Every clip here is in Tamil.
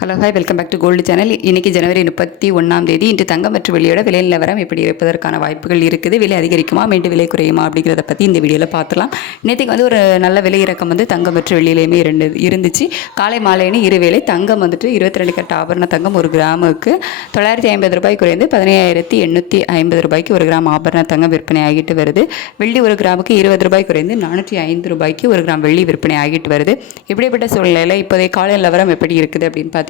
Hello hi welcome back to gold channel. இன்றைக்கி ஜனவரி 31 இன்று தங்கம் மற்றும் வெள்ளியோட விலை நிலவரம் எப்படி இருப்பதற்கான வாய்ப்புகள் இருக்குது, விலை அதிகரிக்குமா மீண்டும் விலை குறையுமா அப்படிங்கிறத பற்றி இந்த வீடியோவில் பார்த்துலாம். நேற்றுக்கு ஒரு நல்ல விலை இறக்கம் தங்கம் மற்றும் வெள்ளியிலையுமே இருந்துச்சு. காலை மாலைன்னு இருவேளை தங்கம் 22 கட்ட ஆபரண தங்கம் ஒரு கிராமுக்கு 950 ரூபாய் குறைந்து 15,850 ரூபாய்க்கு ஒரு கிராம் ஆபரண தங்கம் விற்பனை ஆகிட்டு வருது. வெள்ளி ஒரு கிராமுக்கு 20 ரூபாய் குறைந்து 405 ரூபாய்க்கு ஒரு கிராம் வெள்ளி விற்பனை ஆகிட்டு வருது. இப்படிப்பட்ட சூழ்நிலையில் இப்போதைய காலை நிலவரம் எப்படி இருக்குது அப்படின்னு பார்த்தீங்கன்னா,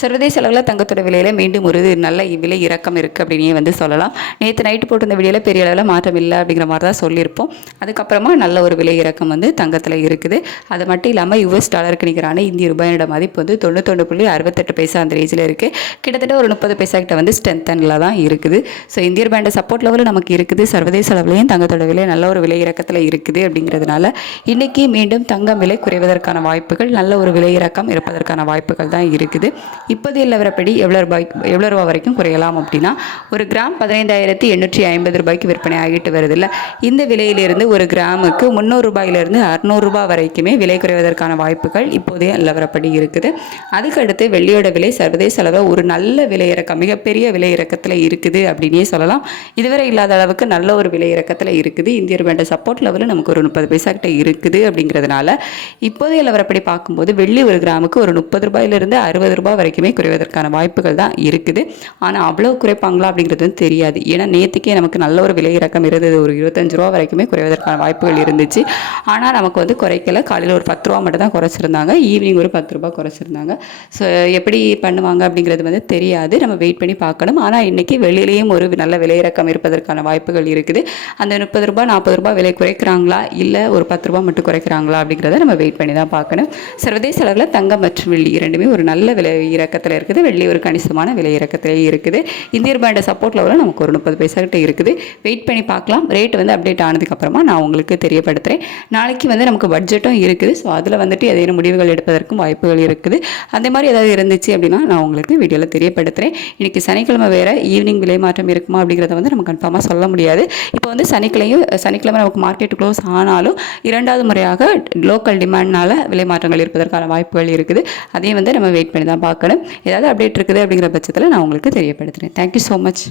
சர்வதேச அளவில் தங்கத்தோட விலையில் மீண்டும் ஒரு நல்ல விலை இறக்கம் இருக்குது அப்படின்னே சொல்லலாம். நேற்று நைட்டு போட்டு இந்த விலையில் பெரிய அளவில் மாற்றம் இல்லை அப்படிங்கிற மாதிரி தான் சொல்லியிருப்போம். அதுக்கப்புறமா நல்ல ஒரு விலை இறக்கம் தங்கத்தில் இருக்குது. அது மட்டும் இல்லாமல் US டாலருக்கு நிகரான இந்திய ரூபாயோட மதிப்பு 91.68 பைசா அந்த ரேஞ்சில் இருக்குது. கிட்டத்தட்ட ஒரு 30 பைசா கிட்ட ஸ்ட்ரென்த்தனில் தான் இருக்குது. ஸோ இந்திய ரூபாயோட சப்போர்ட் லெவலில் நமக்கு இருக்குது. சர்வதேச அளவுலையும் தங்கத்தோட விலை நல்ல ஒரு விலை இறக்கத்தில் இருக்குது. அப்படிங்கிறதுனால இன்றைக்கி மீண்டும் தங்கம் விலை குறைவதற்கான வாய்ப்புகள், நல்ல ஒரு விலை இறக்கம் இருப்பதற்கான வாய்ப்புகள் தான் இருக்குது. இப்போதைய நிலவரப்படி எவ்வளோ ரூபா வரைக்கும் குறையலாம் அப்படின்னா, ஒரு கிராம் 15,850 ரூபாய்க்கு விற்பனை ஆகிட்டு வருது இல்லை. இந்த விலையிலிருந்து ஒரு கிராமுக்கு 300 ரூபாயிலிருந்து 600 ரூபாய் வரைக்குமே விலை குறைவதற்கான வாய்ப்புகள் இப்போதைய நிலவரப்படி இருக்குது. அதுக்கடுத்து வெள்ளியோட விலை சர்வதேச அளவில் ஒரு நல்ல விலை இறக்கம், மிகப்பெரிய விலை இறக்கத்தில் இருக்குது அப்படின்னே சொல்லலாம். இதுவரை இல்லாத அளவுக்கு நல்ல ஒரு விலை இறக்கத்தில் இருக்குது. இந்திய ரூபாயோட சப்போர்ட் லெவலில் நமக்கு ஒரு 30 பைசா கிட்ட இருக்குது. அப்படிங்கிறதுனால இப்போதைய நிலவரப்படி பார்க்கும்போது வெள்ளி ஒரு கிராமுக்கு ஒரு 30 ரூபாயிலிருந்து 60 ரூபாய் வரைக்குமே குறைவதற்கான வாய்ப்புகள் தான் இருக்குது. ஆனால் அவ்வளோ குறைப்பாங்களா அப்படிங்கிறது தெரியாது. ஏன்னா நேற்றுக்கே நமக்கு நல்ல ஒரு விலை இறக்கம் இருந்தது. ஒரு 25 ரூபா வரைக்குமே குறைவதற்கான வாய்ப்புகள் இருந்துச்சு. ஆனால் நமக்கு குறைக்கல. காலையில் ஒரு 10 ரூபா மட்டும் தான் குறைச்சிருந்தாங்க. ஈவினிங் ஒரு 10 ரூபா குறைச்சிருந்தாங்க. ஸோ எப்படி பண்ணுவாங்க அப்படிங்கிறது தெரியாது. நம்ம வெயிட் பண்ணி பார்க்கணும். ஆனால் இன்றைக்கி வெளியிலேயும் ஒரு நல்ல விலை இறக்கம் இருப்பதற்கான வாய்ப்புகள் இருக்குது. அந்த 30 ரூபா 40 ரூபா விலை குறைக்கிறாங்களா இல்லை ஒரு 10 ரூபா மட்டும் குறைக்கிறாங்களா அப்படிங்கிறத நம்ம வெயிட் பண்ணி தான் பார்க்கணும். சர்வதேச அளவில் தங்கம் மற்றும் வெள்ளி இரண்டுமே ஒரு நல்ல விலை இறக்கத்தில் இருக்குது. வெள்ளி ஒரு கணிசமான விலை இறக்கத்திலே இருக்குது. இந்திய ரூபாயோட சப்போர்ட் லெவலில் நமக்கு ஒரு 30 பைசா கிட்ட இருக்குது. வெயிட் பண்ணி பார்க்கலாம். ரேட் அப்டேட் ஆனதுக்கப்புறமா நான் உங்களுக்கு தெரியப்படுத்துகிறேன். நாளைக்கு நமக்கு பட்ஜெட்டும் இருக்குது. ஸோ அதில் ஏதேனும் முடிவுகள் எடுப்பதற்கும் வாய்ப்புகள் இருக்குது. அதே மாதிரி ஏதாவது இருந்துச்சு அப்படின்னா நான் உங்களுக்கு வீடியோவில் தெரியப்படுத்துகிறேன். இன்றைக்கி சனிக்கிழமை வேறு ஈவினிங் விலை மாற்றம் இருக்குமா அப்படிங்கிறத நம்ம கன்ஃபார்மாக சொல்ல முடியாது. இப்போ சனிக்கிழமை நமக்கு மார்க்கெட் க்ளோஸ் ஆனாலும் இரண்டாவது முறையாக லோக்கல் டிமாண்ட்னால விலை மாற்றங்கள் இருப்பதற்கான வாய்ப்புகள் இருக்குது. அதையும் நம்ம வெயிட் பண்ணி தான் பார்க்கணும். ஏதாவது அப்டேட் இருக்குது அப்படிங்கிற பட்சத்தில் நான் உங்களுக்கு தெரியப்படுத்துகிறேன். Thank you so much.